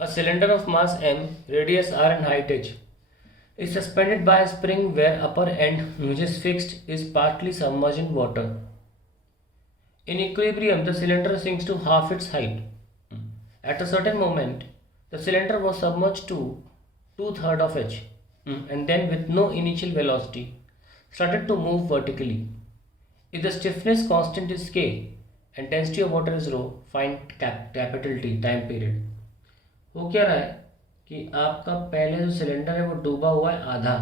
A cylinder of mass m, radius r and height h is suspended by a spring where upper end, which is fixed, is partly submerged in water. In equilibrium, the cylinder sinks to half its height. At a certain moment, the cylinder was submerged to two-thirds of h, and then with no initial velocity, started to move vertically. If the stiffness constant is k and density of water is rho, find capital T, time period. वो क्या रहा है कि आपका पहले जो cylinder है वो डूबा हुआ है आधा,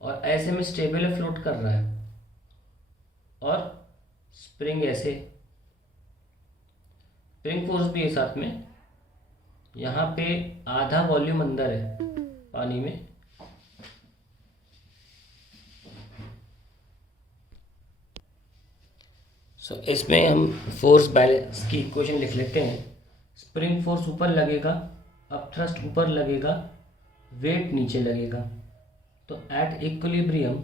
और ऐसे में स्टेबल है, फ्लोट कर रहा है, और स्प्रिंग ऐसे, स्प्रिंग फोर्स भी है साथ में। यहाँ पे आधा वॉल्यूम अंदर है पानी में, इसमें हम फोर्स बैलेंस की इक्वेशन लिख लेते हैं। स्प्रिंग फोर्स ऊपर लगेगा, अप थ्रस्ट ऊपर लगेगा, वेट नीचे लगेगा। तो एट इक्विलिब्रियम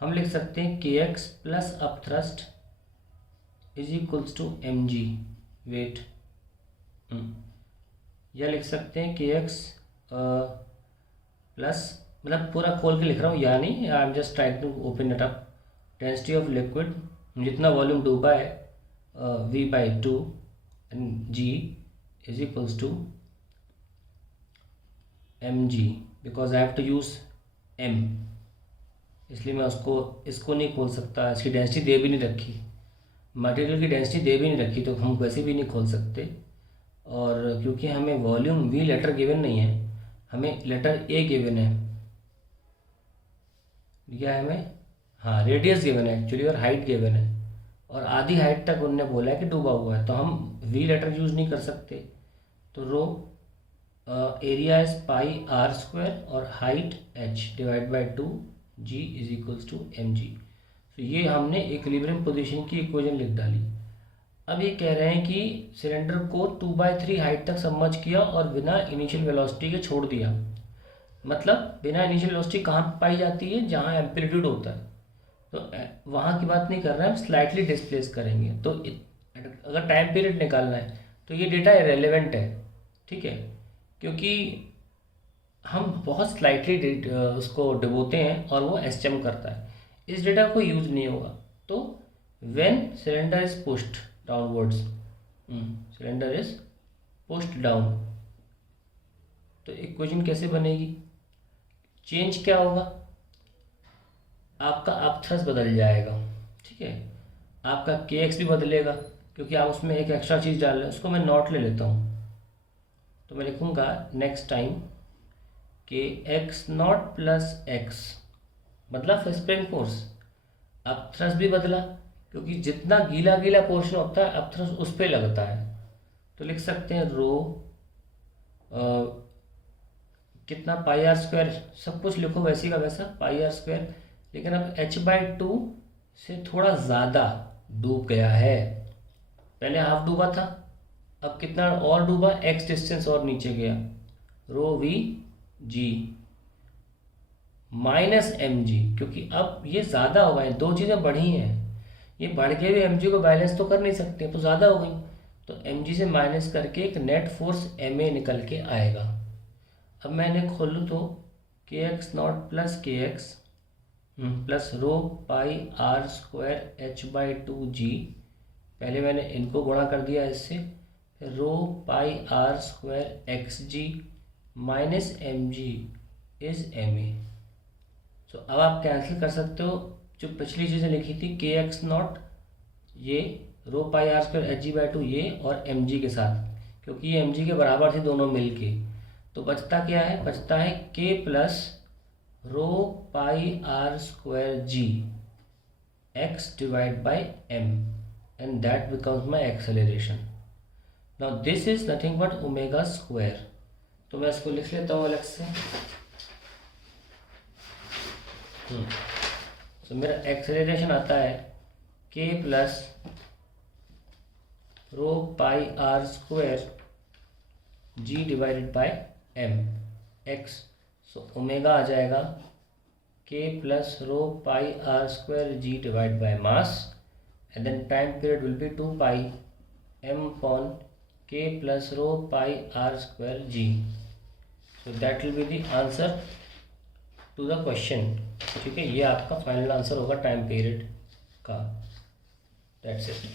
हम लिख सकते हैं के x plus upthrust is equals to M g weight, या लिख सकते हैं के एक्स प्लस, मतलब पूरा खोल के लिख रहा हूँ या नहीं, I am just trying to open it up. Density of liquid, जितना वॉल्यूम डूबा है, v by 2 and g is equals to mg, because I have to use m, इसलिए मैं इसको नहीं खोल सकता। इसकी डेंसिटी दे भी नहीं रखी, मटेरियल की डेंसिटी दे भी नहीं रखी, तो हम वैसे भी नहीं खोल सकते। और क्योंकि हमें वॉल्यूम v लेटर गिवन नहीं है, हमें लेटर a गिवन है, क्या है हमें, हाँ रेडियस गिवन है एक्चुअली, और हाइट गिवन है, और आधी हाइट तक उनने बोला है कि डूबा हुआ है, तो हम वी लेटर यूज़ नहीं कर सकते। तो rho area is pi are square और height H divide by 2 G is equals to M G. तो ये हमने इक्विलिब्रियम पोजीशन की इक्वेशन लिख डाली। अब ये कह रहे हैं कि सिलेंडर को 2/3 हाइट तक सबमर्ज किया और बिना इनिशियल वेलोसिटी के छोड़ दिया। मतलब बिना इनिशियल वेलोसिटी कहाँ पाई जाती है, जहाँ एम्पलीट्यूड होता है, तो वहाँ की बात नहीं कर रहे हैं, हम स्लाइटली डिस्प्लेस करेंगे। तो अगर टाइम पीरियड निकालना है तो ये डेटा इरेलीवेंट है, ठीक है, क्योंकि हम बहुत स्लाइटली उसको डुबोते हैं और वो एसचम करता है, इस डेटा को यूज नहीं होगा। तो when cylinder is pushed downwards, cylinder is pushed down, तो इक्वेशन कैसे बनेगी, चेंज क्या होगा, आपका अप थ्रस्ट बदल जाएगा, ठीक है, आपका के एक्स भी बदलेगा, क्योंकि आप उसमें एक एक्स्ट्रा चीज़ डाल रहे हैं। उसको मैं नॉट ले लेता हूँ, तो मैं लिखूँगा नेक्स्ट टाइम के एक्स नॉट प्लस एक्स, मतलब स्प्रिंग फोर्स, अप थ्रस्ट भी बदला, क्योंकि जितना गीला गीला पोर्शन होता है अप थ्रस्ट उस पर लगता है। तो लिख सकते हैं रो कितना, पाई आर स्क्वायर, सब कुछ लिखो वैसे का वैसा पाई आर स्क्वायर, लेकिन अब h/2 से थोड़ा ज़्यादा डूब गया है, पहले हाफ डूबा था, अब कितना और डूबा, x डिस्टेंस और नीचे गया, rho V G minus M G, क्योंकि अब ये ज़्यादा हो गए, दो चीज़ें बढ़ी हैं, ये बढ़ के भी एम जी को बैलेंस तो कर नहीं सकते, तो ज़्यादा हो गई, तो एम जी से माइनस करके एक नेट फोर्स एम ए निकल के आएगा। अब मैंने खोलूँ तो K X naught plus K x plus rho pi are square h/2 G, पहले मैंने इनको गुणा कर दिया इससे, फिर rho pi are square X G minus M G is M A. So अब आप कैंसिल कर सकते हो जो पिछली चीज़ें लिखी थी, के एक्स नॉट ये, रो पाई आर स्क्वायर h/2 ये, और एम जी के साथ, क्योंकि ये एम जी के बराबर थे दोनों मिल के, तो बचता क्या है, बचता है के plus rho pi are square g x divide by m, and that becomes my acceleration. Now this is nothing but omega square, तो मैं इसको लिख लेता हूँ अलग से। तो मेरा एक्सेलरेशन आता है के plus rho pi are square G divided by M X, so omega आ जाएगा K plus rho pi are square G divide by mass, and then time period will be 2 pi M upon k plus rho pi r square g. So that will be the answer to the question. ठीक है, ये आपका final answer होगा time period का. That's it.